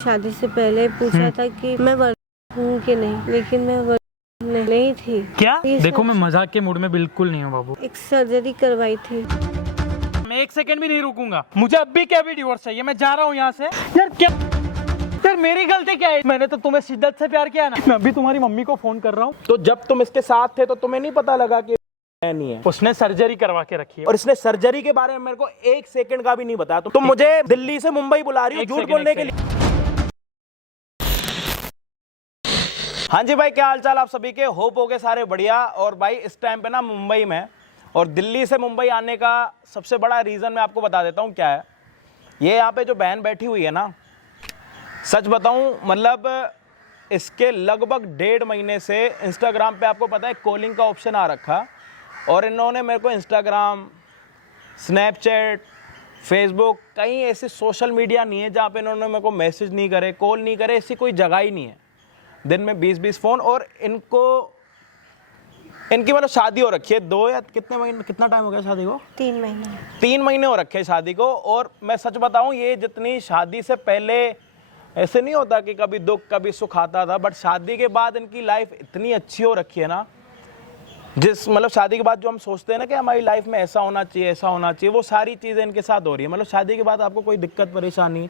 शादी से पहले पूछा था कि मैं वर्जिन हूँ कि नहीं, लेकिन मैं वर्जिन नहीं थी। क्या? देखो मैं मजाक के मूड में बिल्कुल नहीं हूँ बाबू। एक सर्जरी करवाई थी। मैं एक सेकंड भी नहीं रुकूंगा, मुझे अभी क्या भी डिवोर्स चाहिए, मैं जा रहा हूँ यहाँ से। यार क्या यार मेरी गलती क्या है? मैंने तो तुम्हें शिद्दत से प्यार किया ना। मैं अभी तुम्हारी मम्मी को फोन कर रहा हूँ। तो जब तुम इसके साथ थे तो तुम्हें नहीं पता लगा कि नहीं है? उसने सर्जरी करवा के रखी है और इसने सर्जरी के बारे में मेरे को एक सेकंड का भी नहीं बताया। तुम मुझे दिल्ली से मुंबई बुला रही हो झूठ बोलने के लिए। हाँ जी भाई, क्या हाल चाल आप सभी के? होप हो गए सारे बढ़िया। और भाई इस टाइम पे ना मुंबई में, और दिल्ली से मुंबई आने का सबसे बड़ा रीज़न मैं आपको बता देता हूँ क्या है। ये यहाँ पे जो बहन बैठी हुई है ना, सच बताऊँ मतलब इसके लगभग 1.5 महीने से इंस्टाग्राम पे आपको पता है कॉलिंग का ऑप्शन आ रखा, और इन्होंने मेरे को इंस्टाग्राम, स्नैपचैट, फेसबुक, कहीं ऐसे सोशल मीडिया नहीं है जहाँ पे इन्होंने मेरे को मैसेज नहीं करे, कॉल नहीं करे, ऐसी कोई जगह ही नहीं है। दिन में 20-20 फ़ोन। और इनकी मतलब शादी हो रखी है 2 या कितने महीने, कितना टाइम हो गया शादी को? 3 महीने हो रखे हैं शादी को। और मैं सच बताऊं, ये जितनी शादी से पहले ऐसे नहीं होता कि कभी दुख कभी सुख आता था, बट शादी के बाद इनकी लाइफ इतनी अच्छी हो रखी है ना, जिस मतलब शादी के बाद जो हम सोचते हैं ना कि हमारी लाइफ में ऐसा होना चाहिए, ऐसा होना चाहिए, वो सारी चीज़ें इनके साथ हो रही है। मतलब शादी के बाद आपको कोई दिक्कत परेशानी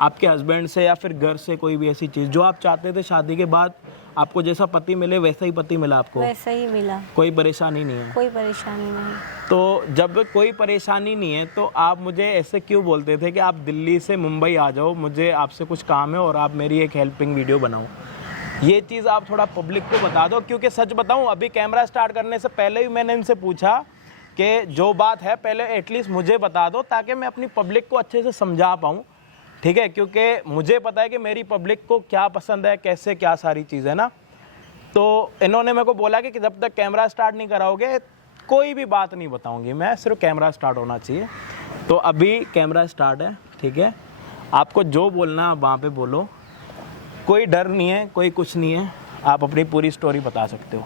आपके हस्बैंड से या फिर घर से, कोई भी ऐसी चीज़ जो आप चाहते थे शादी के बाद आपको जैसा पति मिले वैसा ही पति मिला आपको, वैसा ही मिला। कोई परेशानी नहीं है? कोई परेशानी नहीं। तो जब कोई परेशानी नहीं है तो आप मुझे ऐसे क्यों बोलते थे कि आप दिल्ली से मुंबई आ जाओ, मुझे आपसे कुछ काम है और आप मेरी एक हेल्पिंग वीडियो बनाओ? ये चीज़ आप थोड़ा पब्लिक को बता दो, क्योंकि सच बताऊं अभी कैमरा स्टार्ट करने से पहले भी मैंने इनसे पूछा कि जो बात है पहले एटलीस्ट मुझे बता दो ताकि मैं अपनी पब्लिक को अच्छे से समझा पाऊँ, ठीक है? क्योंकि मुझे पता है कि मेरी पब्लिक को क्या पसंद है, कैसे क्या सारी चीज़ें ना। तो इन्होंने मेरे को बोला कि जब तक कैमरा स्टार्ट नहीं कराओगे कोई भी बात नहीं बताऊँगी मैं, सिर्फ कैमरा स्टार्ट होना चाहिए। तो अभी कैमरा स्टार्ट है, ठीक है? आपको जो बोलना है वहाँ पे बोलो, कोई डर नहीं है, कोई कुछ नहीं है, आप अपनी पूरी स्टोरी बता सकते हो।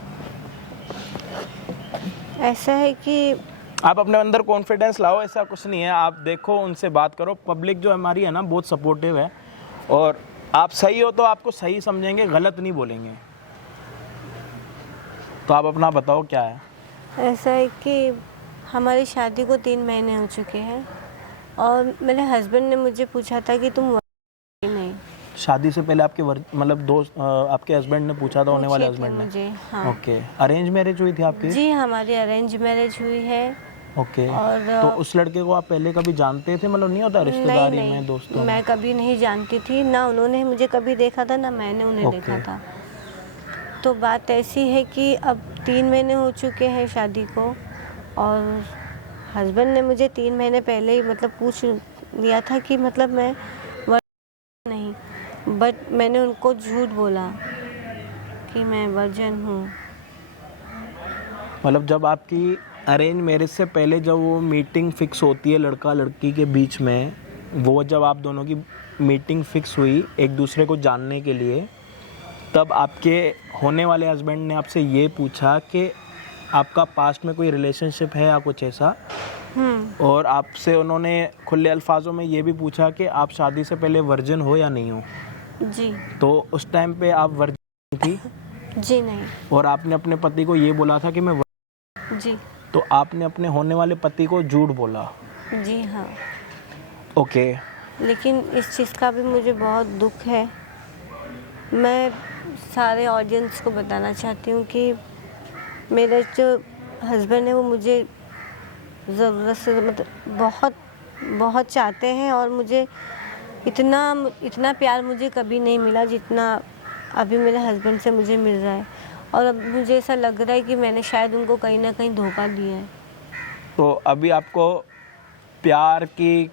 ऐसा है कि आप अपने अंदर कॉन्फिडेंस लाओ, ऐसा कुछ नहीं है। आप देखो, उनसे बात करो। पब्लिक जो हमारी है ना बहुत सपोर्टिव है, और आप सही हो तो आपको सही समझेंगे, गलत नहीं बोलेंगे। तो आप अपना बताओ क्या है। ऐसा है कि हमारी शादी को 3 महीने हो चुके हैं, और मेरे हस्बैंड ने मुझे पूछा था कि तुम वर्जिन नहीं। शादी से पहले आपके मतलब दोस्त आपके हस्बैंड ने पूछा था, होने वाले हस्बैंड ने? मुझे, हाँ। ओके, अरेंज मैरिज हुई थी आपकी? जी, हमारी अरेंज मैरिज हुई है। ओके। और तो उस लड़के को आप पहले कभी जानते थे? मतलब नहीं होता रिश्तेदारी में, दोस्तों में? मैं कभी नहीं जानती थी, ना उन्होंने मुझे कभी देखा था, ना मैंने उन्हें देखा था। तो बात ऐसी है कि अब 3 महीने हो चुके हैं शादी को, और हस्बैंड ने मुझे 3 महीने पहले ही मतलब पूछ लिया था कि मतलब मैं वर्जिन नहीं, बट मैंने उनको झूठ बोला कि मैं वर्जिन हूँ। मतलब जब आपकी अरेंज मैरिज से पहले जब वो मीटिंग फिक्स होती है लड़का लड़की के बीच में, वो जब आप दोनों की मीटिंग फिक्स हुई एक दूसरे को जानने के लिए, तब आपके होने वाले हस्बैंड ने आपसे ये पूछा कि आपका पास्ट में कोई रिलेशनशिप है या कुछ ऐसा, और आपसे उन्होंने खुले अल्फाजों में ये भी पूछा कि आप शादी से पहले वर्जिन हो या नहीं हो? जी। तो उस टाइम पे आप वर्जिन थी? जी नहीं। और आपने अपने पति को ये बोला था कि मैं जी। तो आपने अपने होने वाले पति को झूठ बोला? जी हाँ। ओके। लेकिन इस चीज़ का भी मुझे बहुत दुख है। मैं सारे ऑडियंस को बताना चाहती हूँ कि मेरे जो हस्बैंड है वो मुझे ज़रूरत से मतलब बहुत बहुत चाहते हैं, और मुझे इतना प्यार मुझे कभी नहीं मिला जितना अभी मेरे हस्बैंड से मुझे मिल रहा है। और अब मुझे ऐसा लग रहा है कि मैंने शायद उनको कहीं ना कहीं धोखा दिया है। तो अभी आपको प्यार की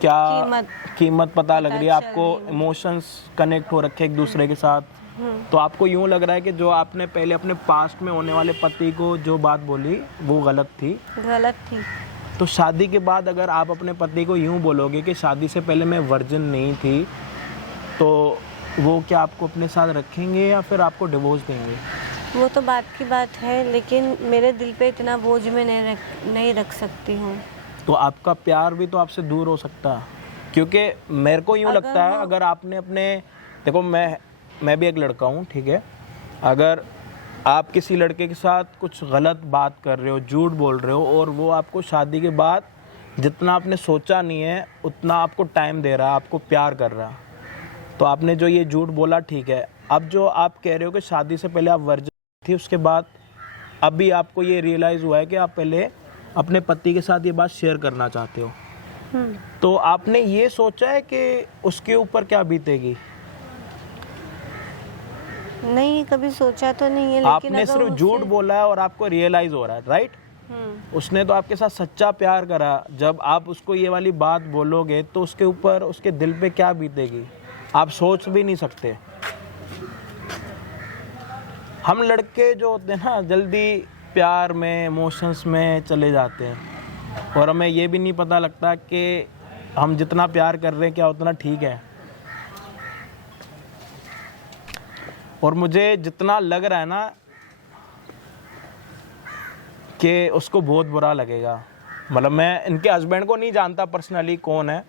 क्या कीमत पता लग रही है? आपको इमोशंस कनेक्ट हो रखे एक दूसरे के साथ, तो आपको यूँ लग रहा है कि जो आपने पहले अपने पास्ट में होने वाले पति को जो बात बोली वो गलत थी? तो शादी के बाद अगर आप अपने पति को यूँ बोलोगे कि शादी से पहले मैं वर्जिन नहीं थी, तो वो क्या आपको अपने साथ रखेंगे या फिर आपको डिवोर्स देंगे? वो तो बात की बात है, लेकिन मेरे दिल पे इतना बोझ मैं नहीं रख सकती हूँ। तो आपका प्यार भी तो आपसे दूर हो सकता है। क्योंकि मेरे को यूँ लगता है अगर आपने अपने, देखो मैं भी एक लड़का हूँ, ठीक है, अगर आप किसी लड़के के साथ कुछ गलत बात कर रहे हो, झूठ बोल रहे हो, और वो आपको शादी के बाद जितना आपने सोचा नहीं है उतना आपको टाइम दे रहा है, आपको प्यार कर रहा है, तो आपने जो ये झूठ बोला ठीक है। अब जो आप कह रहे हो कि शादी से पहले आप वर्जिन थी, उसके बाद अभी आपको ये रियलाइज़ हुआ है कि आप पहले अपने पति के साथ ये बात शेयर करना चाहते हो, तो आपने ये सोचा है कि उसके ऊपर क्या बीतेगी? नहीं, कभी सोचा तो नहीं है, लेकिन आपने अगर सिर्फ झूठ बोला है और आपको रियलाइज हो रहा है, राइट? उसने तो आपके साथ सच्चा प्यार करा, जब आप उसको ये वाली बात बोलोगे तो उसके ऊपर, उसके दिल पे क्या बीतेगी आप सोच भी नहीं सकते। हम लड़के जो होते हैं ना, जल्दी प्यार में, इमोशंस में चले जाते हैं, और हमें ये भी नहीं पता लगता कि हम जितना प्यार कर रहे हैं क्या उतना ठीक है। और मुझे जितना लग रहा है ना कि उसको बहुत बुरा लगेगा, मतलब मैं इनके हस्बैंड को नहीं जानता पर्सनली कौन है,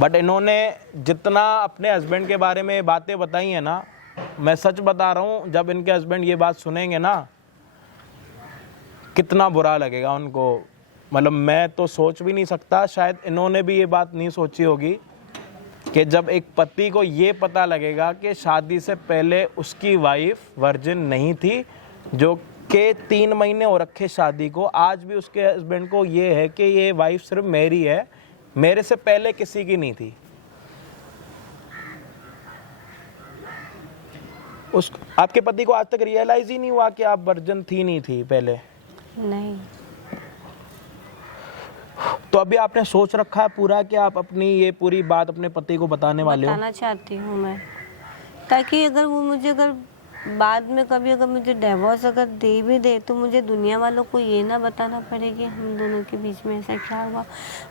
बट इन्होंने जितना अपने हस्बैंड के बारे में बातें बताई हैं ना, मैं सच बता रहा हूँ, जब इनके हस्बैंड ये बात सुनेंगे ना कितना बुरा लगेगा उनको। मतलब मैं तो सोच भी नहीं सकता, शायद इन्होंने भी ये बात नहीं सोची होगी कि जब एक पति को ये पता लगेगा कि शादी से पहले उसकी वाइफ वर्जिन नहीं थी, जो कि 3 महीने हो रखे शादी को, आज भी उसके हस्बैंड को ये है कि ये वाइफ सिर्फ मेरी है, मेरे से पहले किसी की नहीं थी। उस आपके पति को आज तक रियलाइज ही नहीं हुआ कि आप वर्जिन थी नहीं थी पहले? नहीं। तो अभी आपने सोच रखा है पूरा कि आप अपनी ये पूरी बात अपने पति को बताने वाले हो? बताना चाहती हूँ मैं, ताकि अगर वो मुझे, अगर बाद में कभी अगर मुझे डिवोर्स अगर दे भी दे, तो मुझे दुनिया वालों को ये ना बताना पड़े कि हम दोनों के बीच में ऐसा क्या हुआ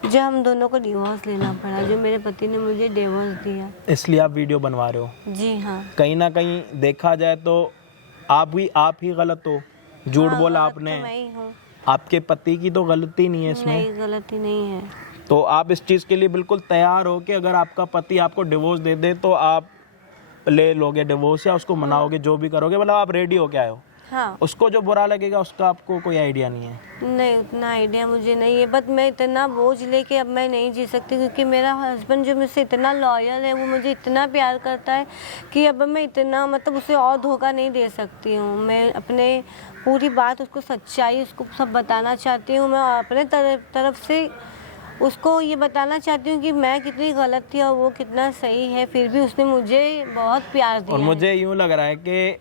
जो हम दोनों को डिवोर्स लेना पड़ा, जो मेरे पति ने मुझे डिवोर्स दिया। इसलिए आप वीडियो बनवा रहे हो? जी हाँ। कहीं ना कहीं देखा जाए तो आप ही गलत हो, झूठ बोला आपने। तो मैं ही हूँ, आपके पति की तो गलती नहीं है इसमें। नहीं, गलती नहीं है। तो आप इस चीज़ के लिए बिल्कुल तैयार हो कि अगर आपका पति आपको डिवोर्स दे दे तो आप ले लोगे डिवोर्स, या उसको मनाओगे, जो भी करोगे, मतलब आप रेडी हो के आए हो? हाँ। उसको जो बुरा लगेगा उसका आपको कोई आइडिया नहीं है? नहीं, उतना आइडिया मुझे नहीं है, बट मैं इतना बोझ लेके अब मैं नहीं जी सकती, क्योंकि मेरा हस्बैंड जो मुझसे इतना लॉयल है, वो मुझे इतना प्यार करता है कि अब मैं इतना, मतलब उसे और धोखा नहीं दे सकती हूँ। मैं अपने पूरी बात, उसको सच्चाई, उसको सब बताना चाहती हूँ। मैं अपने तरफ से उसको ये बताना चाहती हूँ कि मैं कितनी गलत थी और वो कितना सही है, फिर भी उसने मुझे बहुत प्यार दिया। और मुझे यूँ लग रहा है कि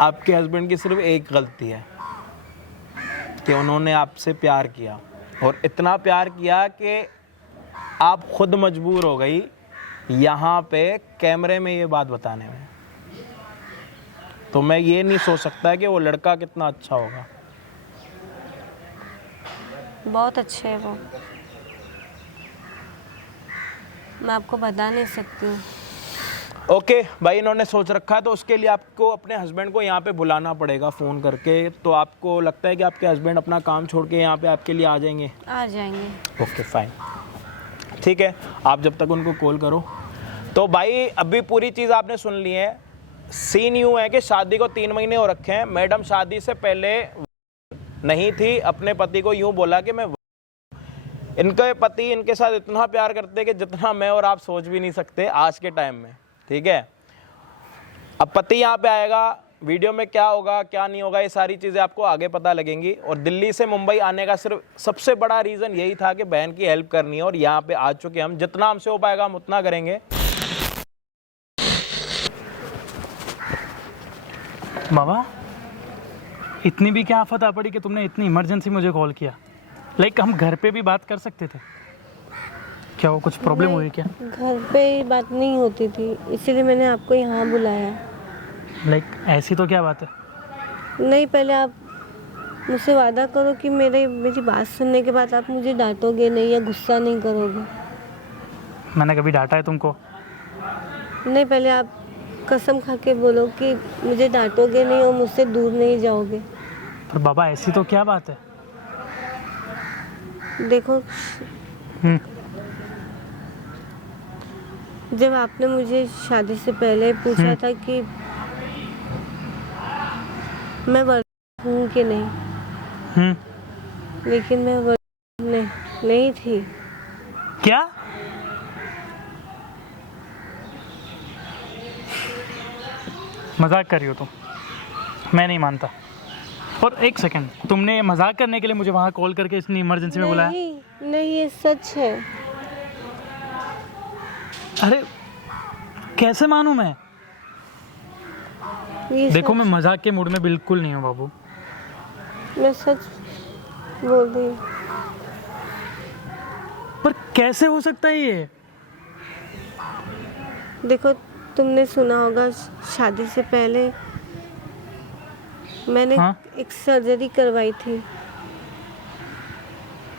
आपके हस्बैंड की सिर्फ एक गलती है कि उन्होंने आपसे प्यार किया, और इतना प्यार किया कि आप खुद मजबूर हो गई यहाँ पे कैमरे में ये बात बताने में। तो मैं ये नहीं सोच सकता कि वो लड़का कितना अच्छा होगा। बहुत अच्छे है वो, मैं आपको बता नहीं सकती हूँ। ओके भाई, इन्होंने सोच रखा है, तो उसके लिए आपको अपने हस्बैंड को यहाँ पे बुलाना पड़ेगा फ़ोन करके। तो आपको लगता है कि आपके हस्बैंड अपना काम छोड़ के यहाँ पे आपके लिए आ जाएंगे? आ जाएंगे। ओके फाइन, ठीक है, आप जब तक उनको कॉल करो। तो भाई अभी पूरी चीज़ आपने सुन ली है। सीन यूँ है कि शादी को 3 महीने हो रखे हैं। मैडम शादी से पहले नहीं थी, अपने पति को यूँ बोला कि मैं, इनके पति इनके साथ इतना प्यार करते कि जितना मैं और आप सोच भी नहीं सकते आज के टाइम में, ठीक है। अब पति यहाँ पे आएगा, वीडियो में क्या होगा क्या नहीं होगा ये सारी चीज़ें आपको आगे पता लगेंगी। और दिल्ली से मुंबई आने का सिर्फ सबसे बड़ा रीज़न यही था कि बहन की हेल्प करनी है, और यहाँ पे आ चुके हम। जितना हमसे हो पाएगा हम उतना करेंगे। बाबा, इतनी भी क्या आफत आ पड़ी कि तुमने इतनी इमरजेंसी मुझे कॉल किया? लाइक हम घर पे भी बात कर सकते थे, क्या वो कुछ प्रॉब्लम हुई क्या? घर पे बात नहीं होती थी, इसीलिए मैंने आपको यहाँ बुलाया। लाइक ऐसी तो क्या बात है? नहीं, पहले आप मुझसे वादा करो कि मेरी बात सुनने के बाद आप मुझे डांटोगे नहीं या गुस्सा नहीं करोगे। मैंने कभी डांटा है तुमको? नहीं, पहले आप कसम खा के बोलो कि मुझे डांटोगे नहीं और मुझसे दूर नहीं जाओगे। पर बाबा ऐसी तो क्या बात है? देखो, जब आपने मुझे शादी से पहले पूछा था कि मैं वर्जिन हूँ कि नहीं, लेकिन मैं वर्जिन नहीं थी। क्या? मजाक कर रही हो तुम? मैं नहीं मानता। और एक सेकंड, तुमने मजाक करने के लिए मुझे वहाँ कॉल करके इतनी इमरजेंसी में बुलाया? नहीं, ये सच है। अरे कैसे मानूं मैं? ये देखो सच, मैं मजाक के मूड में बिल्कुल नहीं हूँ बाबू। मैं सच बोल रही हूँ। पर कैसे हो सकता है ये? देखो, तुमने सुना होगा शादी से पहले मैंने हाँ? एक सर्जरी करवाई थी,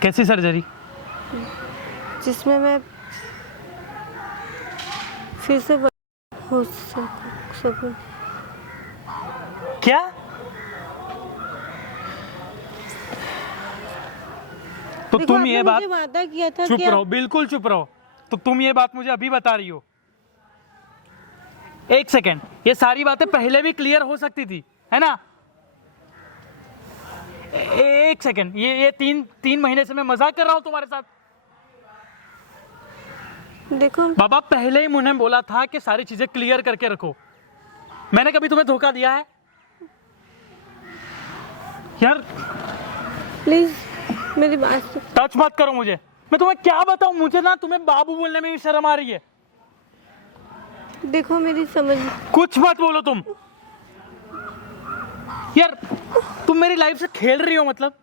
कैसी सर्जरी? जिसमें मैं फिर से हो सकूं। क्या? तो देखो, तुम ये आपने बात, मुझे वादा किया था चुप कि रहो, बिल्कुल चुप रहो। तो तुम ये बात मुझे अभी बता रही हो? एक सेकेंड, ये सारी बातें पहले भी क्लियर हो सकती थी, है ना? एक सेकेंड, ये तीन महीने से मैं मजाक कर रहा हूं तुम्हारे साथ। देखो बाबा, पहले ही मुझे बोला था कि सारी चीजें क्लियर करके रखो। मैंने कभी तुम्हें धोखा दिया है? यार प्लीज मेरी बात सुन। टच मत करो मुझे। मैं तुम्हें क्या बताऊं, मुझे ना तुम्हें बाबू बोलने में भी शर्म आ रही है। देखो मेरी समझ, कुछ मत बोलो तुम। यार तुम मेरी लाइफ से खेल रही हो, मतलब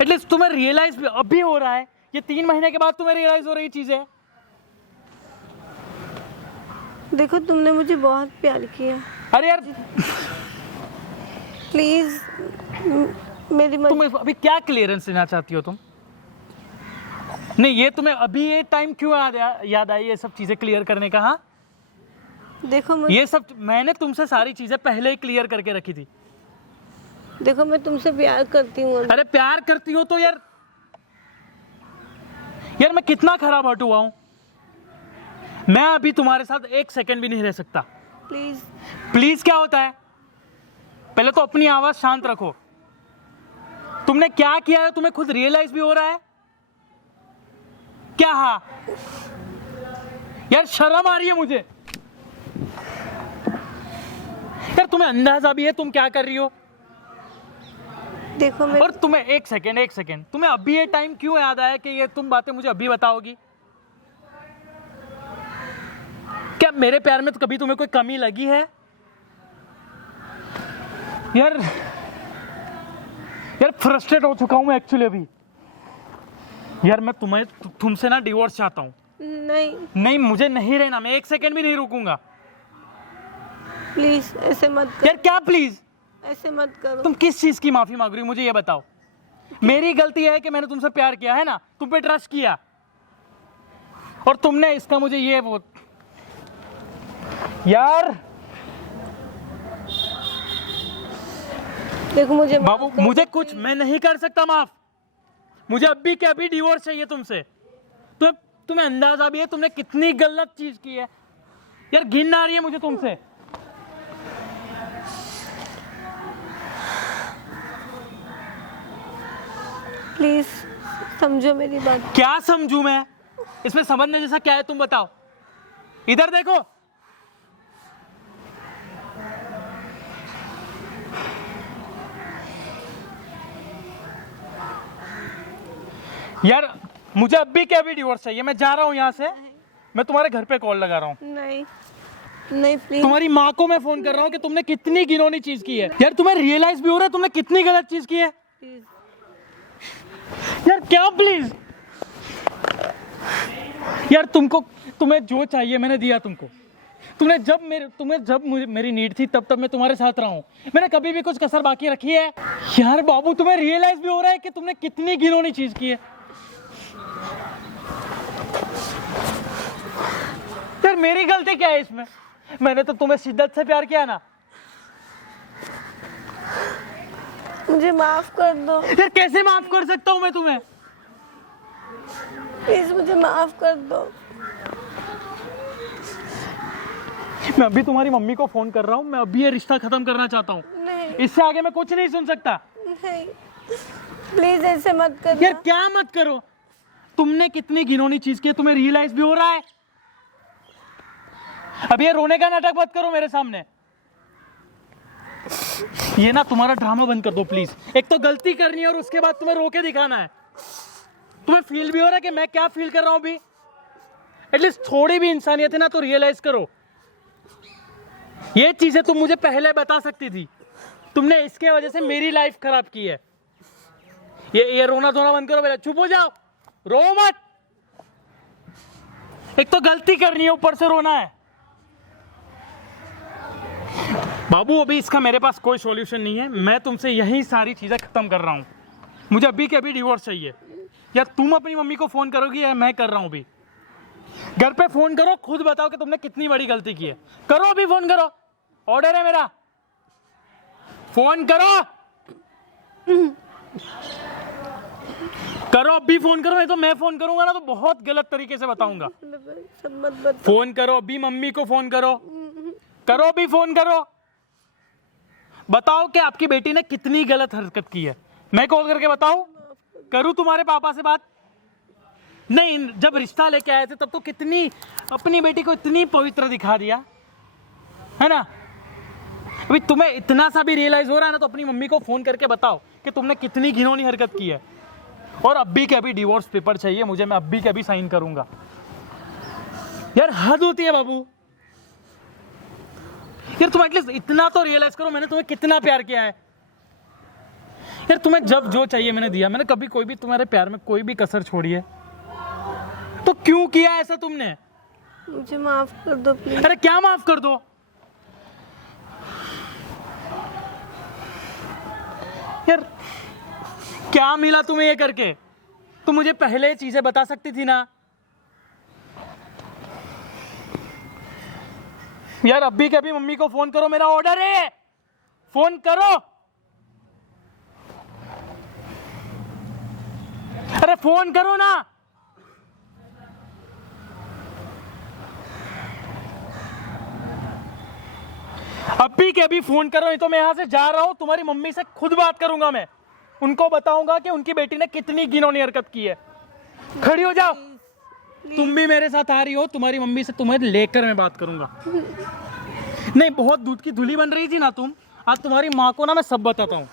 एटलीस्ट तुम्हें रियलाइज अभी हो रहा है। ये 3 महीने के बाद तुम्हें रियलाइज हो रही चीजें। देखो तुमने मुझे बहुत प्यार किया। अरे यार प्लीज मेरी तुम अभी क्या क्लियरेंस लेना चाहती हो तुम? नहीं, ये तुम्हें अभी ये टाइम क्यों याद आई ये सब चीजें क्लियर करने का? हाँ, देखो मुझे, ये सब मैंने तुमसे सारी चीजें पहले ही क्लियर करके रखी थी। देखो मैं तुमसे प्यार करती हूँ। अरे प्यार करती हो तो यार मैं कितना खराब हट हुआ हूं। मैं अभी तुम्हारे साथ 1 सेकंड भी नहीं रह सकता। प्लीज प्लीज क्या होता है? पहले तो अपनी आवाज शांत रखो। तुमने क्या किया है तुम्हें खुद रियलाइज भी हो रहा है क्या? हाँ यार, शर्म आ रही है मुझे। यार तुम्हें अंदाजा भी है तुम क्या कर रही हो? देखो और तुम्हें एक सेकंड, तुम्हें अभी ये टाइम क्यों याद आया कि ये तुम बातें मुझे अभी बताओगी? क्या मेरे प्यार में तो कभी तुम्हें कोई कमी लगी है? यार फ्रस्ट्रेट हो चुका हूं मैं एक्चुअली अभी। यार मैं तुमसे ना डिवोर्स चाहता हूं। नहीं, मुझे नहीं रहना। मैं 1 सेकंड भी नहीं रुकूंगा। प्लीज ऐसे मत करो। यार क्या प्लीज? ऐसे मत करो। तुम किस चीज की माफी मांग रही हो मुझे ये बताओ। मेरी गलती है कि मैंने तुमसे प्यार किया है ना, तुम पे ट्रस्ट किया, और तुमने इसका मुझे ये वो। यार देखो मुझे बाबू, मुझे कुछ मैं नहीं कर सकता माफ। मुझे अभी के अभी डिवोर्स चाहिए तुमसे। तुम्हें अंदाजा भी है तुमने कितनी गलत चीज की है। यार घिन आ रही है मुझे तुमसे। प्लीज समझो मेरी बात। क्या समझू मैं? इसमें समझने जैसा क्या है तुम बताओ। इधर देखो। यार मुझे अभी के अभी डिवोर्स चाहिए। मैं जा रहा हूँ यहाँ से। मैं तुम्हारे घर पे कॉल लगा रहा हूँ। नहीं प्लीज। तुम्हारी माँ को मैं फोन कर रहा हूँ कि तुमने कितनी घिनौनी चीज की है। यार तुम्हें रियलाइज भी हो रहा है तुमने कितनी गलत चीज की है? यार क्या प्लीज? यार तुम्हें जो चाहिए मैंने दिया तुमको। तुम्हें मुझे मेरी नीड थी तब मैं तुम्हारे साथ रहा हूं। मैंने कभी भी कुछ कसर बाकी रखी है? यार बाबू, तुम्हें रियलाइज भी हो रहा है कि तुमने कितनी घिनौनी चीज की है? यार मेरी गलती क्या है इसमें? मैंने तो तुम्हें शिद्दत से प्यार किया ना। मुझे माफ कर दो। यार कैसे माफ कर सकता हूं मैं तुम्हें? प्लीज मुझे माफ कर दो। मैं अभी तुम्हारी मम्मी को फोन कर रहा हूँ, मैं अभी ये रिश्ता खत्म करना चाहता हूँ। नहीं इससे आगे मैं कुछ नहीं सुन सकता। नहीं, प्लीज ऐसे मत करना। यार क्या मत करो, तुमने कितनी घिनौनी चीज की है, तुम्हें रियलाइज भी हो रहा है? अब ये रोने का नाटक मत करो मेरे सामने। ये ना तुम्हारा ड्रामा बंद कर दो प्लीज। एक तो गलती करनी है और उसके बाद तुम्हें रो के दिखाना है। तुम्हें फील भी हो रहा है कि मैं क्या फील कर रहा हूं अभी? एटलीस्ट थोड़ी भी इंसानियत है ना तो रियलाइज करो। ये चीजें तुम मुझे पहले बता सकती थी, तुमने इसके वजह से मेरी लाइफ खराब की है। ये रोना धोना बंद करो बेटा, चुप हो जाओ, रो मत। एक तो गलती करनी है, ऊपर से रोना है। बाबू अभी इसका मेरे पास कोई सॉल्यूशन नहीं है, मैं तुमसे यही सारी चीजें खत्म कर रहा हूं। मुझे अभी के अभी डिवोर्स चाहिए। या तुम अपनी मम्मी को फोन करोगी या मैं कर रहा हूं अभी? घर पे फोन करो, खुद बताओ कि तुमने कितनी बड़ी गलती की है। करो अभी फोन करो, ऑर्डर है मेरा, फोन करो। करो अभी फोन करो, नहीं तो मैं फोन करूंगा ना तो बहुत गलत तरीके से बताऊंगा। फोन करो अभी, मम्मी को फोन करो, करो अभी फोन करो। बताओ कि आपकी बेटी ने कितनी गलत हरकत की है। मैं कॉल करके बताऊं? करूं तुम्हारे पापा से बात? नहीं, जब रिश्ता लेके आए थे तब तो कितनी अपनी बेटी को इतनी पवित्र दिखा दिया है ना। अभी तुम्हें इतना सा भी रियलाइज हो रहा है ना तो अपनी मम्मी को फोन करके बताओ कि तुमने कितनी घिनौनी हरकत की है। और अभी के अभी डिवोर्स पेपर चाहिए मुझे, मैं अभी के अभी साइन करूंगा। यार हद होती है बाबू। यार तुम एटलीस्ट इतना तो रियलाइज करो मैंने तुम्हें कितना प्यार किया है। यार तुम्हें जब जो चाहिए मैंने दिया, मैंने कभी कोई भी तुम्हारे प्यार में कोई भी कसर छोड़ी है? तो क्यों किया ऐसा तुमने? मुझे माफ कर दो प्लीज। अरे क्या माफ कर दो? यार क्या मिला तुम्हें ये करके? तुम मुझे पहले चीजें बता सकती थी ना। यार अभी के अभी मम्मी को फोन करो, मेरा ऑर्डर है, फोन करो। अरे फोन करो ना। अभी के अभी फोन करो, नहीं तो मैं यहां से जा रहा हूं। तुम्हारी मम्मी से खुद बात करूंगा, मैं उनको बताऊंगा कि उनकी बेटी ने कितनी घिनौनी हरकत की है। खड़ी हो जाओ। तुम भी मेरे साथ आ रही हो, तुम्हारी मम्मी से तुम्हें लेकर मैं बात करूंगा। नहीं, बहुत दूध की धुली बन रही थी ना तुम, आज तुम्हारी माँ को ना मैं सब बताता हूँ।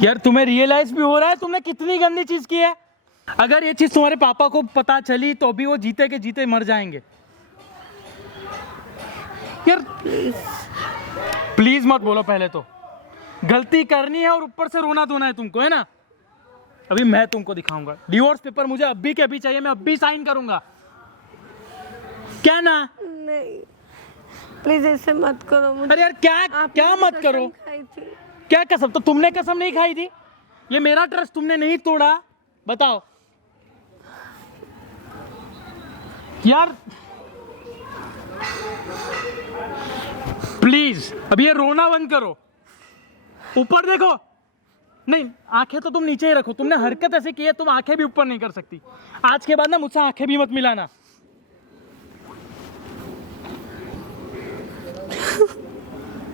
यार तुम्हें रियलाइज भी हो रहा है तुमने कितनी गंदी चीज की है। अगर ये चीज तुम्हारे पापा को पता चली तो भी वो जीते के जीते मर जाएंगे। यार प्लीज मत बोलो, पहले तो गलती करनी है और ऊपर से रोना धोना है तुमको, है ना। अभी मैं तुमको दिखाऊंगा डिवोर्स पेपर, मुझे अभी के अभी चाहिए, मैं अभी साइन करूंगा। क्या ना? नहीं प्लीज ऐसे मत करो मुझे। अरे यार क्या मत करो? क्या कसम? तो तुमने कसम नहीं खाई थी? ये मेरा ट्रस्ट तुमने नहीं तोड़ा, बताओ यार। प्लीज अब ये रोना बंद करो, ऊपर देखो। नहीं, आंखें तो तुम नीचे ही रखो। तुमने हरकत ऐसी की है, तुम आंखें भी ऊपर नहीं कर सकती। आज के बाद ना मुझसे आंखें भी मत मिलाना।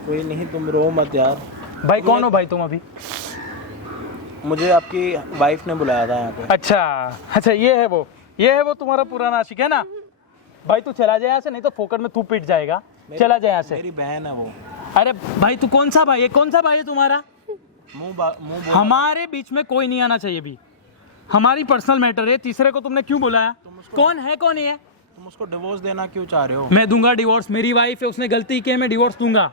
कोई नहीं, तुम रो मत यार। भाई कौन हो भाई तुम? अभी मुझे आपकी वाइफ ने बुलाया था यहाँ पे। अच्छा, ये है वो तुम्हारा पुराना आशिक है ना। भाई तू चला जाए यहाँ से, नहीं तो फोकट में तू पिट जाएगा। चला जाए यहाँ से। मेरी बहन है वो। अरे भाई तू कौन सा भाई है? कौन सा भाई है तुम्हारा? मुंह हमारे बीच में कोई नहीं आना चाहिए भी। हमारी पर्सनल मैटर है। तीसरे को तुमने क्यों बुलाया? कौन है कौन ही है? तुम उसको डिवोर्स देना क्यों चाह रहे हो? मैं दूंगा डिवोर्स। मेरी वाइफ है, उसने गलती की है, मैं डिवोर्स दूंगा।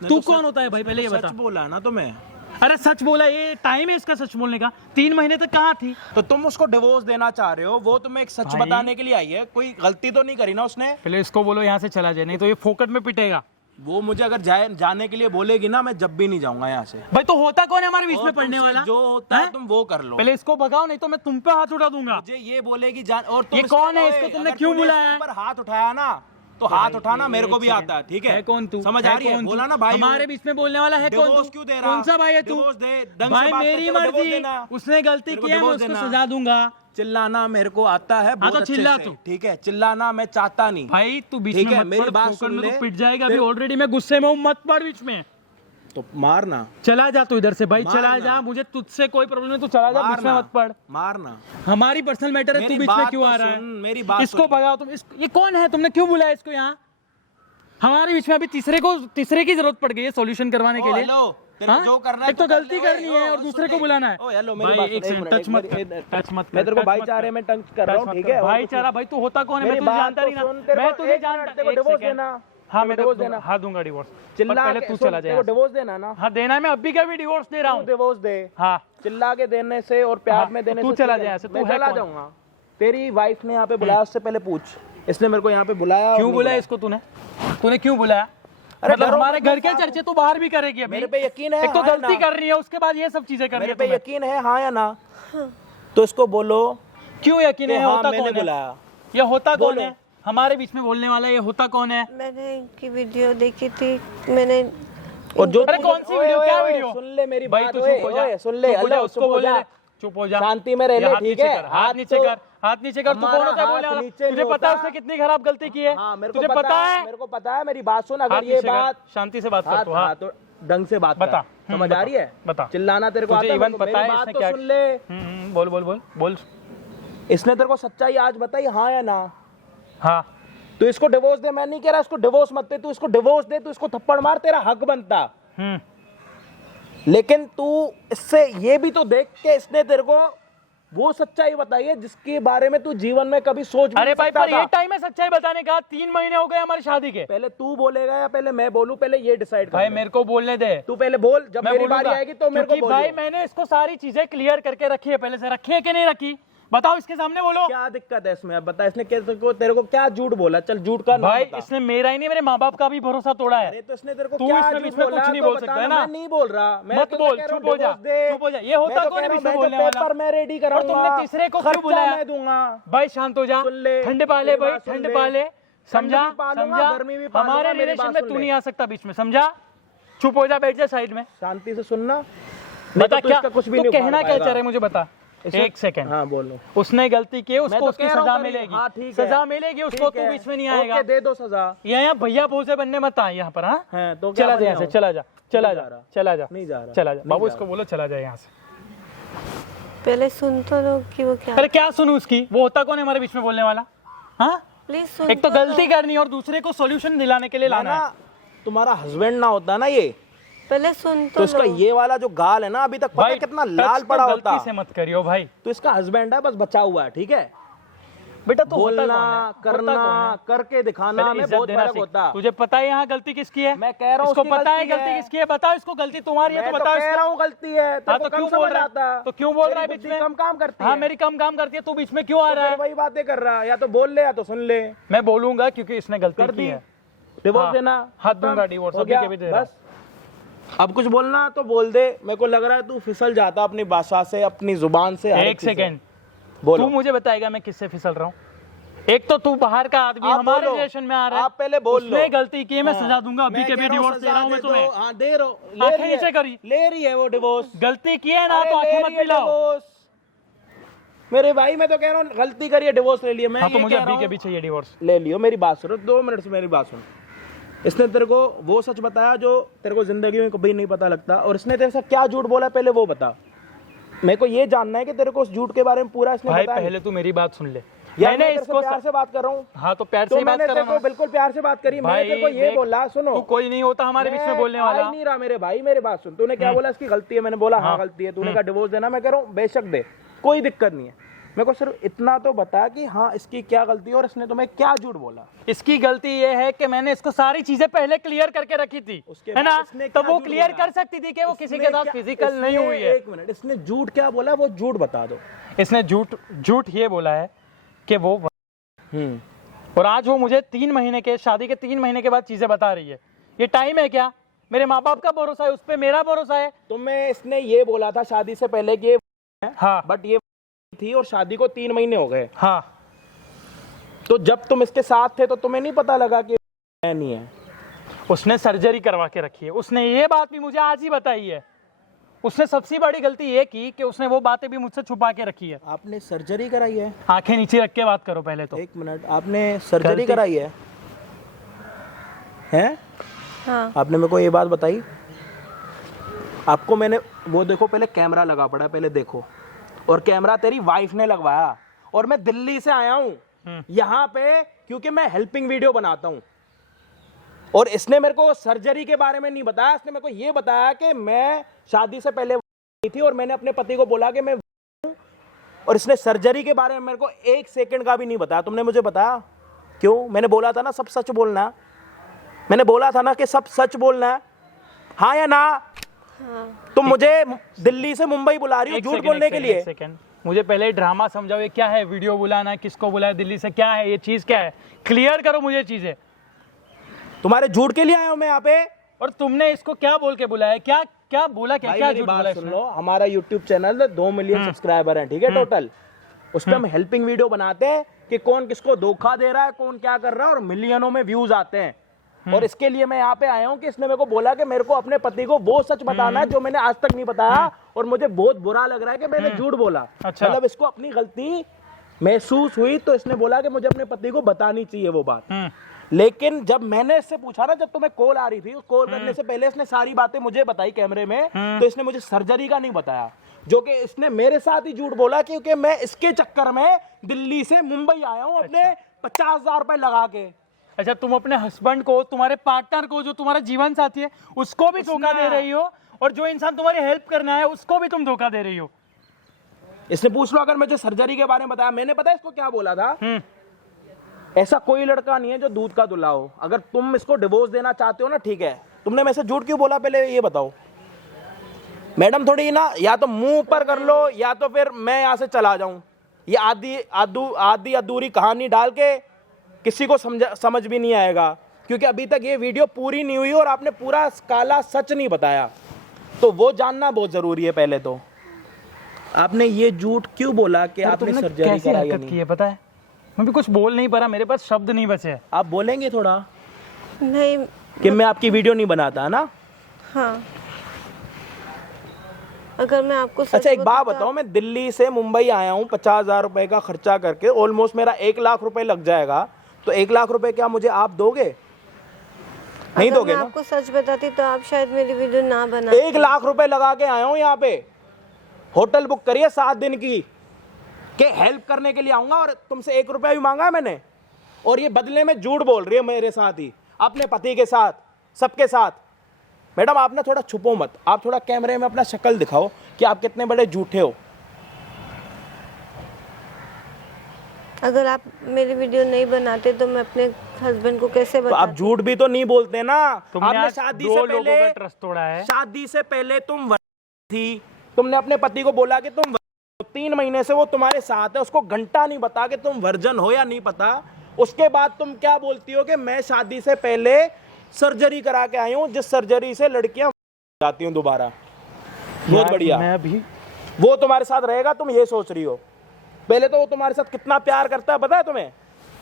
तू कौन होता है भाई? पहले ये बता। सच बोला है ना तुम्हें। अरे सच बोला, ये टाइम है इसका सच बोलने का। 3 महीने तक कहाँ थी? तो तुम उसको डिवोर्स देना चाह रहे हो, वो तुम्हें एक सच भाई। बताने के लिए आई है। कोई गलती तो नहीं करी ना उसने? पहले इसको बोलो यहाँ से चला जाए, नहीं तो ये फोकट में पिटेगा। वो मुझे अगर जाने के लिए बोलेगी ना, मैं जब भी नहीं जाऊंगा यहाँ से। भाई तो होता कौन है हमारे बीच में पढ़ने तुमसे वाला? जो होता है तुम वो कर लो। पहले इसको भगाओ, नहीं तो मैं तुम पे हाथ उठा दूंगा। मुझे ये बोलेगी जान। और तुम ये कौन है? इसको तुमने क्यों बुलाया है? पर हाथ उठाया ना तो हाथ उठाना मेरे को भी आता है, ठीक है? कौन तू? समझ आ रही है? बोला ना भाई हमारे बीच में बोलने वाला है कौन? डिवोर्स तू क्यों दे रहा? कौन सा भाई है तू? डिवोर्स दे, ढंग से भाई बात मेरी करके डिवोर्स मर्जी, देना। उसने गलती तेरे को की है, मैं डिवोर्स उसको देना। सजा दूंगा। चिल्लाना मेरे को आता है बहुत तो अच्छे चिल्ला से, तू। ठीक है? चिल्लाना मैं चाहता नहीं। भाई तू बीच ठीक में है, मत मेरी पड़, बात ठोकर सुन में ले। तू पिट जाएगा अभी, ऑलरेडी मैं गुस्से में हूँ, मत पड़ बीच में। तो मारना, चला जा तू इधर से भाई, चला मारना। जा, मुझे तुझसे कोई प्रॉब्लम नहीं, तू चला जा, बीच में मारना, मत पड़। मारना। हमारी पर्सनल मैटर है, तू मेरी बीच में बात क्यों तो आ रहा सुन, है? मेरी बात इसको सुन। भगाओ तुम। ये कौन है? तुमने क्यों बुलाया इसको यहाँ? हमारे बीच में अभी तीसरे की जरूरत पड़ गई है सॉल्यूशन करवाने के लिए। हेलो, तेरे को हाँ? जो करना है एक तो कर ले, गलती करनी है और दूसरे को बुलाना है। ओ हेलो, मेरी भाई बात एक सुन, सेकंड, मिनट, टच मत एक कर, मिनट। टच मत कर, मैं तेरे को टच मत भाईचारे कर। में टच कर रहा हूँ, ठीक है? भाईचारा भाई, तू होता कौन है? मैं मेरी तुझे बात जानता तो नहीं सुन, ना, तेरे मैं को तुझे एक जानता। मिनट, तेरे को एक डिवोर्स सेकंड। देना। हाँ मैं डिवोर्स दूंगा, देना। हाँ दूंगा डिवोर्स। चिल्ला पहले के तू सुन, चला तेरे जा। को डिवोर्स देना ना? हाँ देना है, मैं अभी का भी डिवोर्स दे रहा तू हूँ। डिवोर्स दे। हाँ चिल्ला के देने से और प्यार हाँ, में देने तू से चला ठीक जा है। ऐसे, तू मैं है चला कौन? जाऊंगा। तेरी वाइफ ने यहाँ पे बुलाया, उससे पहले पूछ, इसने मेरे को यहाँ पे बुलाया और क्यों नहीं बुलाया इसको तूने? तूने क्यों बुलाया? अरे मतलब डरो हमारे मत, घर के साथ चर्चे तो बाहर भी करेगी अभी। मेरे पे यकीन है, एक तो हाँ या गलती ना? कर रही है, उसके बाद ये सब चीजें कर रही मेरे है पे तुम्हें। यकीन है, हाँ या ना? तो इसको बोलो क्यों यकीन है? कि हाँ होता मैंने कौन है? बुलाया। ये होता कौन बोलो। है? हमारे बीच में बोलने वाला ये होता कौन है? मैंने इनकी वीडियो देखी थी, मैंने और जो अरे कौन सी वीडियो? क्या वीडियो? सुन ले मेरी भाई बात, तू ओए, चुप हो जा, ओए, सुन ले, चुप हो जा, हेलो, उसको चुप हो बोले जा। ले, चुप हो जा, शांति में रह ले, ये हाथ ठीक नीचे है? कर, हाथ नीचे कर, हाथ नीचे कर। तू हमारा कौन होता है हाथ बोलने वाला? नीचे तुझे नहीं पता है होता। उसने कितनी खराब गलती की है? हाँ, मेरे को तुझे पता है? मेरे को पता है। मेरी बात सुन, अगर हाथ ये नीचे कर, बात शांति से बात कर हाथ तू। हाँ तो ढंग से बात बता। कर, समझ आ रही है? बता। चिल्लाना तेरे को तुझे आता है? इवन मेरे को- पता है मेरी बात इसने तो क्या- सुन ले। बोल बोल बोल बोल। इसने तेरे को सच्चाई आज बताई, हाँ या ना? हाँ तू इसको डिवोर्स दे, मैं नहीं कह रहा इसको डिवोर्स मत दे, तू इसको डिवोर्स दे, तू इसको थप्पड़ मार, तेरा हक बनता। लेकिन तू इससे ये भी तो देख के इसने तेरे को वो सच्चाई बताई है जिसके बारे में तू जीवन में कभी सोच भी अरे नहीं भाई सकता पर था। ये टाइम है सच्चाई बताने का। 3 महीने हो गए हमारी शादी के। पहले तू बोलेगा या पहले मैं बोलूं? पहले ये डिसाइड कर भाई ले। मेरे को बोलने दे, तू पहले बोल, जब मैं मेरी बारी बोलूंगा। आएगी तो मेरे को क्योंकि भाई बोलियो। मैंने इसको सारी चीजें क्लियर करके रखी है, पहले से रखी है कि नहीं रखी? बताओ, इसके सामने बोलो। क्या दिक्कत है इसमें? अब बता, इसने तेरे को क्या झूठ बोला? चल झूठ का नाम भाई बता। इसने मेरा ही नहीं, मेरे माँ बाप का भी भरोसा तोड़ा है। अरे तो इसने तेरे को तू क्या इसमें झूठ बीच में बोला? कुछ नहीं तो बोल बता सकता है ना, ना। मैं नहीं बोल रहा। मैं मत तो बोल, कह रहा हूं, चुप हो जा, डिवोर्स दे। चुप हो जा। ये होता मैं तो कौन है कह रहा बीच में हूं, बोलने मैं तो वाला? पेपर मैं रेडी और कराऊंगा, तुमने तीसरे को क्यों खर्चा बुलाया? मैं दूंगा। भाई शांत हो जा, सुन ले, ठंड पाले मेरी भाई, बात सुन ठंड ले। पाले, समझा? ठंड भी पालूंगा, समझा? गर्मी भी पालूंगा, हमारे मेरी रिलेशन बात में सुन तू ले। नहीं आ सकता बीच में, समझा? चुप हो जा, बैठ जा साइड में। शांति से सुनना। बता तो क्या इसका कुछ भी तू नहीं कहना उखाड़ क्या पाएगा। चाह रहे मुझे बता। एक सेकंड। हाँ बोलो। उसने गलती की है, मैं उसको तो उसकी कह रहा हूं सजा करी। मिलेगी। हाँ, ठीक है। सजा मिलेगी उसको, ठीक तू है। बीच में नहीं ओके, आएगा। दे दो सजा। यहाँ भैया भोजे बनने मत आ यहाँ पर। हाँ हैं, तो क्या चला जा बन यहाँ से, जाऊं? चला जा, चला नहीं जा, जा रहा। चला जा, नहीं जा रहा। चला जा। नहीं बाबू जा इसको बोलो चला जा यहाँ से। पहले सुन तो लो कि वो क्या। अरे क्या सुनूं उसकी? वो होता कौन है हमारे बीच में बोलने वाला? हाँ प्लीज सुन एक तो लो। गलती करनी है और दूसरे को सॉल्यूशन दिलाने के लिए मैं लाना है। ना तुम्हारा हस्बैंड ना होता ना ये, पहले सुन तो तो इसका लो। ये वाला जो गाल है ना, अभी तक पता है कितना टच लाल तो पड़ा होता। गलती से मत करियो भाई। तो इसका हस्बैंड है, बस बचा हुआ है, ठीक है? बेटा तो होता बोलना, कौन है? करना, होता कौन है? करके दिखाना पहले में इज्जत बहुत देना फर्क सीख। होता। तुझे पता है यहाँ गलती किसकी है? मैं कह रहा हूँ इसको उसकी पता है गलती गलती है। किसकी है? बताओ इसको, गलती तुम्हारी है मैं तो तो बताओ कह रहा इसको। हूँ गलती है। हाँ तेरे तो को क्यों कम बोल समझ रहा आता। है? तो क्यों बोल रहा है तेरी बीच बुद्धि में? कम काम करती हाँ है। मेरी कम काम करती है, तू बीच में क्यों आ रहा फिर है? वही बातें कर रहा है, या तो बोल ले या तो सुन ले। मैं बोलूंगा क्योंकि इसने गलती कर की दी, है। डिवोर्स हाँ, देना। हाथ दूंगा डिवोर्स, हो अभी गया, के भी दे रहा बस। अब कुछ बोलना तो बोल दे। मेरे को लग रहा है तू फिसल जाता अपनी भाषा से, अपनी जुबान से। हर एक चीज़ से। सेकेंड, बोलो। तू मुझे बताएगा मैं किससे फिसल रहा हूँ? एक तो तू बाहर का आदमी आप हमारे बोलो। रिलेशन में आ रहा है। आप पहले बोल लो। उसने गलती की है, मैं हाँ। सजा दूंगा अभी मैं के कह भी रहा हूँ डिवोर्स दे रहा हूँ मैं सजा तुम्हें। दे दो। हाँ दे रहा हूँ। ले आंखें रही है। नीचे करी। ले रही है वो डिवोर्स। गलती की है ना अरे तो आंखें ले मत रही है मिलाओ। डिवोर्स। मेरे भाई मैं तो कह रहा हूँ गलती करिए, डिवोर्स ले लिया। मैं हाँ तो ये मुझे कह रहा अभी के हूँ, भी चाहिए डिवोर्स। ले लियो। मेरी बात सुनो, 2 मिनट से मेरी बात सुन। इसने तेरे को वो सच बताया जो तेरे को जिंदगी में कभी नहीं पता लगता, और इसने तेरे साथ क्या झूठ बोला पहले वो बता। मेरे को ये जानना है कि तेरे को उस झूठ के बारे में पूरा इसने भाई बताया। पहले तू मेरी बात सुन ले। यार मैंने मैं तेरे से इसको प्यार से बात कर रहा हूँ। हाँ तो प्यार से तो ही बात मैंने कर तेरे रहा को हूँ ना। बिल्कुल प्यार से बात करी। मैंने तेरे को ये देख, बोला, सुनो। तू कोई नहीं होता हमारे बीच में बोलने आ वाला। ही नहीं रहा मेरे भाई, मेरी बात सुन। तूने क्या बोला? इसकी गलती है। मैंने बोला हाँ गलती है। तूने कहा डिवोर्स देना। मैं कह रहा हूँ बेशक दे, कोई दिक्कत नहीं है। मेरे को सिर्फ इतना तो बता कि हाँ इसकी क्या गलती है और इसने तुम्हें क्या झूठ बोला। इसकी गलती ये है कि मैंने इसको सारी चीजें पहले क्लियर करके रखी थी, उसके है ना? बाद इसने तो क्या वो झूठ क्लियर बोला? कर सकती थी कि वो किसी इसने के साथ क्या- फिजिकल नहीं इसने- हुई है। एक मिनट, इसने झूठ क्या बोला वो झूठ बता दो। इसने झूठ ये बोला है कि वो और आज वो मुझे 3 महीने के शादी के 3 महीने के बाद चीजें बता रही है। ये टाइम है क्या? मेरे माँ बाप का भरोसा है, उस पर मेरा भरोसा है। तुम्हें इसने ये बोला था शादी से पहले कि ये हाँ बट ये थी, और शादी को 3 महीने हो गए। हाँ तो जब तुम इसके साथ थे तो तुम्हें नहीं पता लगा कि नहीं है? उसने सर्जरी करवा के रखी है, उसने ये बात भी मुझे आज ही बताई है। उसने सबसे बड़ी गलती ये की कि उसने वो बातें भी मुझसे छुपा के रखी है। आपने सर्जरी कराई है? आंखें नीचे रख के बात करो पहले तो। 1 मिनट, आपने सर्जरी गलती- कराई है? हैं? हाँ। आपने मेरे को ये बात बताई? आपको मैंने वो देखो, पहले कैमरा लगा पड़ा है, पहले देखो। और कैमरा तेरी वाइफ ने लगवाया, और मैं दिल्ली से आया हूँ यहाँ पे क्योंकि मैं हेल्पिंग वीडियो बनाता हूँ। और इसने मेरे को सर्जरी के बारे में नहीं बताया, इसने मेरे को ये बताया कि मैं शादी से पहले थी और मैंने अपने पति को बोला कि मैं, और इसने सर्जरी के बारे में मेरे को 1 सेकंड का भी नहीं बताया। तुमने मुझे बताया क्यों? मैंने बोला था ना सब सच बोलना है, मैंने बोला था ना कि सब सच बोलना है, हाँ या ना? हाँ। तुम मुझे दिल्ली से मुंबई बुला रही हो झूठ बोलने के लिए? सेकंड, मुझे पहले ड्रामा समझाओ, ये क्या है? वीडियो बुलाना, किसको बुलाया दिल्ली से, क्या है ये चीज? क्या है? क्लियर करो मुझे चीजें। तुम्हारे झूठ के लिए आया हूं मैं यहाँ पे। और तुमने इसको क्या बोल के बुलाया? क्या क्या बोला? क्या भाई क्या मेरी झूठ बात बोला सुन इसने? लो, हमारा YouTube चैनल 2 मिलियन सब्सक्राइबर हैं, ठीक है टोटल। उस पर हम हेल्पिंग वीडियो बनाते हैं कि कौन किसको धोखा दे रहा है, कौन क्या कर रहा है, और मिलियनों में व्यूज आते हैं। और इसके लिए मैं यहाँ पे आया हूँ कि इसने मेरे को बोला कि मेरे को अपने पति को वो सच बताना है जो मैंने आज तक नहीं बताया, और मुझे बहुत बुरा लग रहा है कि मैंने झूठ बोला। अच्छा। मतलब इसको अपनी गलती महसूस हुई तो इसने बोला कि मुझे अपने पति को बतानी चाहिए वो बात। लेकिन जब मैंने इससे पूछा ना, जब तुम्हें कॉल आ रही थी, कॉल करने से पहले इसने सारी बातें मुझे बताई कैमरे में, तो इसने मुझे सर्जरी का नहीं बताया, जो कि इसने मेरे साथ ही झूठ बोला क्योंकि मैं इसके चक्कर में दिल्ली से मुंबई आया हूँ अपने 50,000 रुपए लगा के। अच्छा, तुम अपने हस्बैंड को, तुम्हारे पार्टनर को, जो तुम्हारा जीवन साथी है, उसको भी धोखा दे रही हो, और जो इंसान तुम्हारी हेल्प करना है उसको भी तुम धोखा दे रही हो। इसने पूछ लो, अगर मुझे सर्जरी के बारे में बताया, मैंने पता है इसको क्या बोला था? ऐसा कोई लड़का नहीं है जो दूध का दुल्हा हो। अगर तुम इसको डिवोर्स देना चाहते हो ना, ठीक है। तुमने मेरे से झूठ क्यों बोला पहले ये बताओ? मैडम थोड़ी ना, या तो मुंह ऊपर कर लो या तो फिर मैं यहाँ से चला जाऊं। ये आधी अधूरी कहानी डाल के किसी को समझ भी नहीं आएगा, क्योंकि अभी तक ये वीडियो पूरी नहीं हुई और आपने पूरा काला सच नहीं बताया, तो वो जानना बहुत जरूरी है। पहले तो आपने ये झूठ क्यों बोला कि आपने सर्जरी कराई या नहीं? पता है, मैं भी कुछ बोल नहीं पा रहा, मेरे पास शब्द नहीं बचे हैं। आप बोलेंगे थोड़ा नहीं। कि मैं आपकी वीडियो नहीं बनाता ना? हाँ। अगर मैं आपको सच अच्छा एक बात बताऊं बताओ, मैं दिल्ली से मुंबई आया हूँ 50,000 रुपए का खर्चा करके, ऑलमोस्ट मेरा 1 लाख रुपए लग जाएगा, तो 1 लाख रुपए क्या मुझे आप दोगे? नहीं अगर दोगे मैं ना? आपको सच बताती तो आप शायद मेरी वीडियो ना बना। 1 लाख रुपए लगा के आया हूँ यहाँ पे, होटल बुक करिए 7 दिन की, के हेल्प करने के लिए आऊंगा, और तुमसे 1 रुपया भी मांगा है मैंने, और ये बदले में झूठ बोल रही है मेरे साथ ही, अपने पति के साथ, सबके साथ। मैडम आप ना थोड़ा छुपो मत, आप थोड़ा कैमरे में अपना शक्ल दिखाओ कि आप कितने बड़े झूठे हो। अगर आप मेरी वीडियो नहीं बनाते तो मैं अपने हस्बैंड को कैसे तो आप बताती? झूठ भी तो नहीं बोलते ना। तुमने आपने आज शादी 2 से लोगों पहले, का ट्रस्ट तोड़ा है। शादी से पहले तुम थी, तुमने अपने पति को बोला कि तुम 3 महीने से वो तुम्हारे साथ है, उसको घंटा नहीं बता कि तुम वर्जन हो या नहीं पता। उसके बाद तुम क्या बोलती हो कि मैं शादी से पहले सर्जरी करा के आई हूँ, जिस सर्जरी से लड़कियां जाती हूँ दोबारा। बहुत बढ़िया, मैं भी वो तुम्हारे साथ रहेगा, तुम ये सोच रही हो। पहले तो वो तुम्हारे साथ कितना प्यार करता है पता है तुम्हें?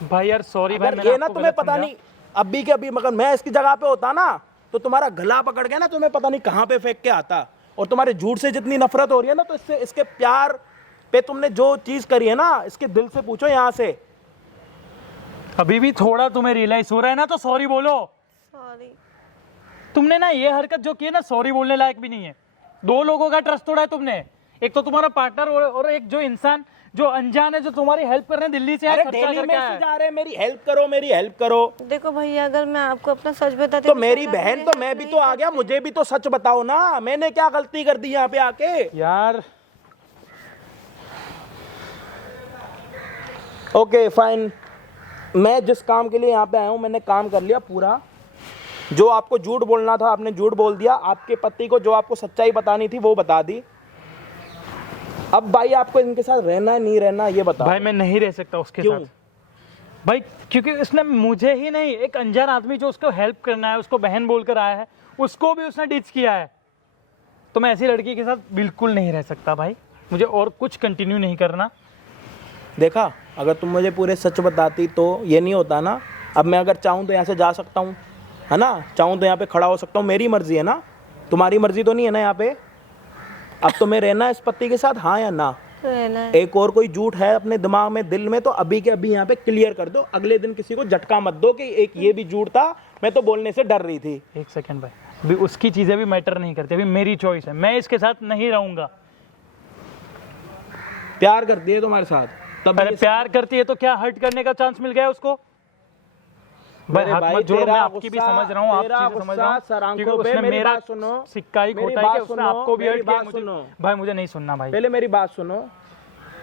भाई यार सॉरी भाई, अगर मैंने ये ना आपको तुम्हें गलत पता समझा। नहीं, अभी के अभी, मगर मैं इसकी जगह पे होता ना तो तुम्हारा गला पकड़ के ना तुम्हें पता नहीं कहाँ पे फेंक के आता। और तुम्हारे झूठ से जितनी नफरत हो रही है ना, तो इससे, इसके प्यार पे तुमने जो चीज करी है ना, इसके दिल से पूछो यहाँ से। अभी भी थोड़ा तुम्हें रियलाइज हो रहा है ना, तो सॉरी बोलो। सॉरी। तुमने ना ये हरकत जो की है ना, सॉरी बोलने लायक भी नहीं है। 2 लोगों का ट्रस्ट तोड़ा है तुमने, एक तो तुम्हारा पार्टनर और एक जो इंसान जो अनजान है, जो तुम्हारी हेल्प करने दिल्ली से अरे खर्चा डेली करके मैसेज आया है। आ रहे हैं, मेरी हेल्प करो, मेरी हेल्प करो। देखो भैया, अगर मैं आपको अपना सच बताती तो मेरी शायद आप बहन, मेरी तो मैं हेल्प भी नहीं तो आ गया, मुझे भी तो सच बताओ ना, मैंने क्या गलती कर दी यहाँ पे आके? यार ओके फाइन, मैं जिस काम के लिए यहाँ पे आया हूँ मैंने काम कर लिया पूरा। जो आपको झूठ बोलना था आपने झूठ बोल दिया, आपके पति को जो आपको सच्चाई बतानी थी वो बता दी। अब भाई आपको इनके साथ रहना है नहीं रहना ये बताओ। भाई मैं नहीं रह सकता उसके क्यों? साथ भाई, क्योंकि इसने मुझे ही नहीं, एक अनजान आदमी जो उसको हेल्प करना है, उसको बहन बोलकर आया है, उसको भी उसने डिच किया है। तो मैं ऐसी लड़की के साथ बिल्कुल नहीं रह सकता भाई, मुझे और कुछ कंटिन्यू नहीं करना। देखा, अगर तुम मुझे पूरे सच बताती तो ये नहीं होता ना। अब मैं अगर चाहूँ तो यहाँ से जा सकता हूँ, है ना, चाहूँ तो यहाँ पे खड़ा हो सकता हूँ, मेरी मर्जी है ना, तुम्हारी मर्जी तो नहीं है ना यहाँ पे। अब तुम्हें रहना है इस पति के साथ, हाँ या ना? तो रहना है। एक और कोई झूठ है अपने दिमाग में, दिल में, तो अभी के अभी यहाँ पे क्लियर कर दो। अगले दिन किसी को झटका मत दो कि एक ये भी झूठ था, मैं तो बोलने से डर रही थी। एक सेकंड भाई, अभी उसकी चीजें भी मैटर नहीं करती, अभी मेरी चॉइस है, मैं इसके साथ नहीं रहूंगा। प्यार करती है तुम्हारे साथ, तब अरे प्यार करती है तो क्या हर्ट करने का चांस मिल गया उसको? भाई हाथ मत जोड़ो, मैं आपकी भी समझ रहा हूँ, आप चीजें समझ रहा हूँ, क्योंकि उसने मेरा सिक्का ही खोटा है कि उसने आपको भी हर्ट किया। भाई मुझे नहीं सुनना भाई, पहले मेरी बात सुनो।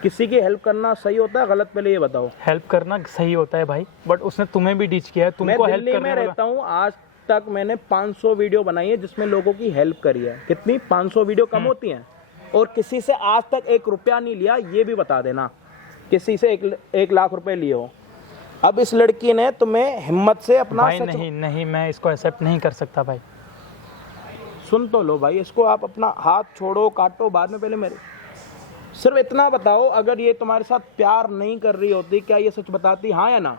किसी की हेल्प करना सही होता है गलत, पहले ये बताओ। हेल्प करना सही होता है भाई, बट उसने तुम्हें भी डिच किया है, तुमको हेल्प दिल्ली में करने रहता हूँ, आज तक मैंने 500 वीडियो बनाई है जिसमें लोगों की हेल्प करी है। कितनी? 500 वीडियो कम होती हैं? और किसी से आज तक 1 रुपया नहीं लिया, ये भी बता देना। किसी से 1 लाख रुपए लिए हो? अब इस लड़की ने तुम्हें हिम्मत से अपना भाई नहीं, मैं इसको एक्सेप्ट नहीं कर सकता भाई। सुन तो लो भाई, इसको आप अपना हाथ छोड़ो, काटो बाद में, पहले मेरे सिर्फ इतना बताओ, अगर ये तुम्हारे साथ प्यार नहीं कर रही होती, क्या ये सच बताती, हाँ या ना?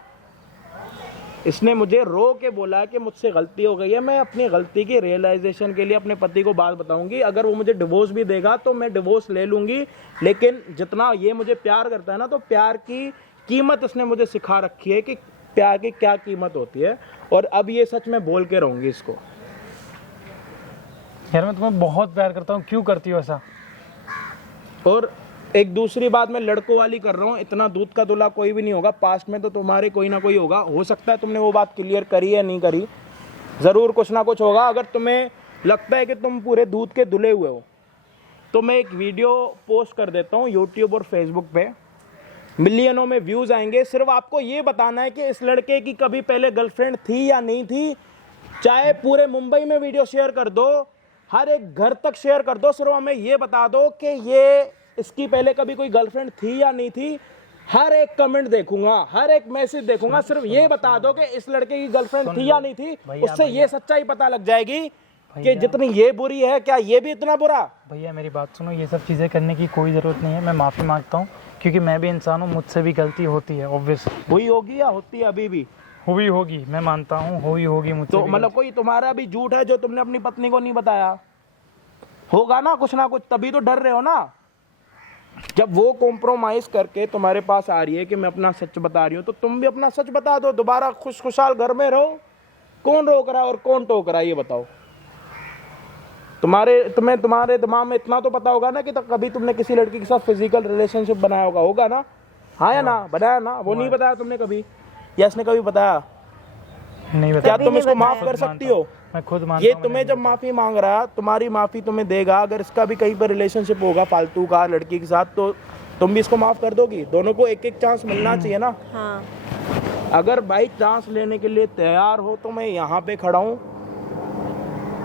इसने मुझे रो के बोला कि मुझसे गलती हो गई है, मैं अपनी गलती की रियलाइजेशन के लिए अपने पति को बात बताऊंगी। अगर वो मुझे डिवोर्स भी देगा तो मैं डिवोर्स ले लूंगी, लेकिन जितना ये मुझे प्यार करता है ना, तो प्यार की कीमत उसने मुझे सिखा रखी है कि प्यार की क्या कीमत होती है। और अब ये सच मैं बोल के रहूंगी इसको। यार मैं तुम्हें बहुत प्यार करता हूँ, क्यों करती हो ऐसा? और एक दूसरी बात मैं लड़कों वाली कर रहा हूँ, इतना दूध का दूल्हा कोई भी नहीं होगा, पास्ट में तो तुम्हारे कोई ना कोई होगा। हो सकता है तुमने वो बात क्लियर करी है, नहीं करी, ज़रूर कुछ ना कुछ होगा। अगर तुम्हें लगता है कि तुम पूरे दूध के धुले हुए हो, तो मैं एक वीडियो पोस्ट कर देता हूँ यूट्यूब और फेसबुक पे, मिलियनों में व्यूज़ आएंगे। सिर्फ आपको ये बताना है कि इस लड़के की कभी पहले गर्लफ्रेंड थी या नहीं थी। चाहे पूरे मुंबई में वीडियो शेयर कर दो, हर एक घर तक शेयर कर दो, सिर्फ हमें ये बता दो कि ये इसकी पहले कभी कोई गर्लफ्रेंड थी या नहीं थी। हर एक कमेंट देखूंगा, हर एक मैसेज देखूंगा, सिर्फ ये बता दो कि इस लड़के की गर्लफ्रेंड थी या नहीं थी। उससे ये सच्चाई पता लग जाएगी कि जितनी ये बुरी है, क्या ये भी इतना बुरा? भैया मेरी बात सुनो, ये सब चीज़ें करने की कोई ज़रूरत नहीं है, मैं माफ़ी मांगता हूँ, क्योंकि मैं भी इंसान हूँ, मुझसे भी गलती होती है, ऑब्वियस हुई होगी या होती है अभी भी? हुई होगी, मैं मानता हूँ, हुई होगी मुझसे। तो मतलब कोई तुम्हारा भी झूठ है जो तुमने अपनी पत्नी को नहीं बताया होगा ना कुछ, तभी तो डर रहे हो ना। जब वो कॉम्प्रोमाइज करके तुम्हारे पास आ रही है कि मैं अपना सच बता रही हूँ, तो तुम भी अपना सच बता दो, दोबारा खुशखुशाल घर में रहो। कौन रोक रहा है और कौन टोक रहा है, ये बताओ। तुम्हें तुम्हारे दिमाग में इतना तो पता होगा ना कि कभी तुमने किसी लड़की के साथ फिजिकल रिलेशनशिप बनाया होगा ना, हाँ या ना? बनाया ना? वो नहीं बताया तुमने कभी, या इसने कभी बताया? नहीं क्या तुम इसको माफ कर सकती हो? मैं खुद मानता ये हूँ, तुम्हें जब माफी मांग रहा, तुम्हारी माफी तुम्हें देगा। अगर इसका भी कहीं पर रिलेशनशिप होगा फालतू का लड़की के साथ, तो तुम भी इसको माफ कर दोगी? दोनों को एक एक चांस मिलना चाहिए ना। हाँ। अगर बाई चांस लेने के लिए तैयार हो तो मैं यहाँ पे खड़ा हूँ,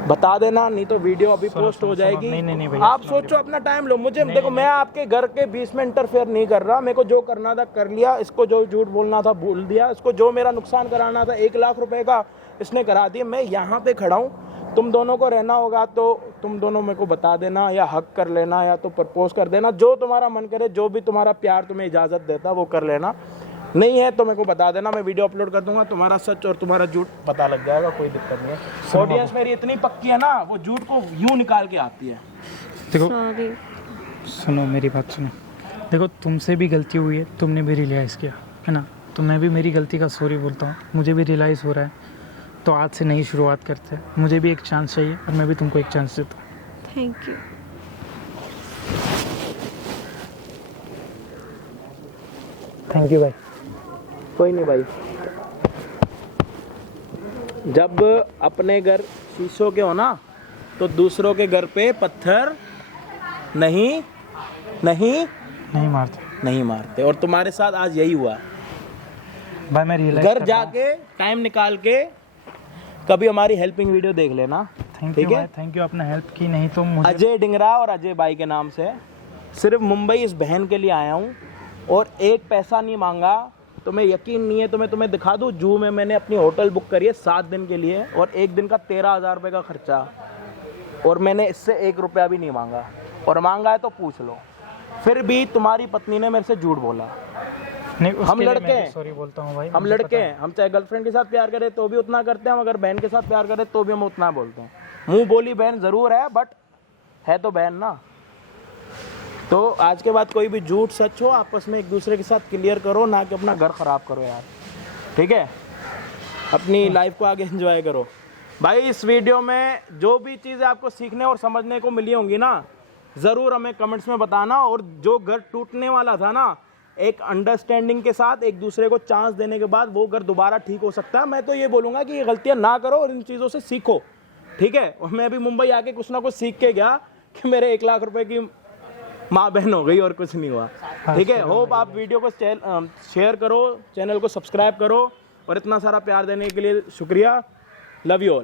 बता देना, नहीं तो वीडियो अभी पोस्ट हो जाएगी। नहीं भैया, आप सोचो, अपना टाइम लो। मुझे देखो, मैं आपके घर के बीच में इंटरफेयर नहीं कर रहा। मेरे को जो करना था कर लिया, इसको जो झूठ बोलना था बोल दिया, इसको जो मेरा नुकसान कराना था 1 लाख रुपए का इसने करा दिया। मैं यहाँ पे खड़ा हूँ, तुम दोनों को रहना होगा तो तुम दोनों मेरे को बता देना, या हक कर लेना, या तो प्रपोज कर देना, जो तुम्हारा मन करे, जो भी तुम्हारा प्यार तुम्हें इजाज़त देता वो कर लेना। नहीं है तो मेरे को बता देना, मैं वीडियो अपलोड कर दूंगा, तुम्हारा सच और तुम्हारा झूठ पता लग जाएगा, कोई दिक्कत नहीं है। ऑडियंस मेरी इतनी पक्की है ना, वो झूठ को यूं निकाल के आती है। देखो सॉरी। सुनो मेरी बात सुनो, देखो तुमसे भी गलती हुई है, तुमने भी रियलाइज़ किया है ना, तो मैं भी मेरी गलती का सॉरी बोलता हूँ। मुझे भी रियलाइज़ हो रहा है, तो आज से नई शुरुआत करते हैं। मुझे भी एक चांस चाहिए और मैं भी तुमको एक चांस देता हूँ। Thank you. थैंक यू भाई। कोई नहीं भाई, जब अपने घर शीशों के हो ना, तो दूसरों के घर पे पत्थर नहीं मारते। और तुम्हारे साथ आज यही हुआ। भाई मैं रियलाइज घर जाके टाइम निकाल के कभी हमारी हेल्पिंग वीडियो देख लेना। थैंक यू भाई, थैंक यू, आपने हेल्प की, नहीं तो मुझे अजय डिंगरा और अजय भाई के नाम से सिर्फ मुंबई इस बहन के लिए आया हूँ, और 1 पैसा नहीं मांगा। तुम्हें यकीन नहीं है तो मैं तुम्हें दिखा दूँ, जू में मैंने अपनी होटल बुक करी है 7 दिन के लिए, और 1 दिन का 13,000 रुपये का खर्चा, और मैंने इससे 1 रुपया भी नहीं मांगा, और मांगा है तो पूछ लो। फिर भी तुम्हारी पत्नी ने मेरे से झूठ बोला। नहीं, हम लड़के हैं, सॉरी बोलता हूँ भाई, हम लड़के हैं, हम चाहे गर्लफ्रेंड के साथ प्यार करें तो भी उतना करते हैं, हम अगर बहन के साथ प्यार करें तो भी हम उतना बोलते हैं। मुंह बोली बहन जरूर है, बट है तो बहन ना। तो आज के बाद कोई भी झूठ सच हो आपस में एक दूसरे के साथ क्लियर करो, ना कि अपना घर खराब करो यार, ठीक है। अपनी लाइफ को आगे एंजॉय करो भाई। इस वीडियो में जो भी चीज़ें आपको सीखने और समझने को मिली होंगी ना, ज़रूर हमें कमेंट्स में बताना। और जो घर टूटने वाला था ना, एक अंडरस्टैंडिंग के साथ एक दूसरे को चांस देने के बाद वो घर दोबारा ठीक हो सकता है। मैं तो ये बोलूँगा कि ये गलतियाँ ना करो और इन चीज़ों से सीखो, ठीक है। और मैं भी मुंबई आके कुछ ना कुछ सीख के गया कि मेरे 1 लाख रुपए की माँ बहन हो गई और कुछ नहीं हुआ, ठीक है। होप आप वीडियो को शेयर करो, चैनल को सब्सक्राइब करो और इतना सारा प्यार देने के लिए शुक्रिया। Love you all.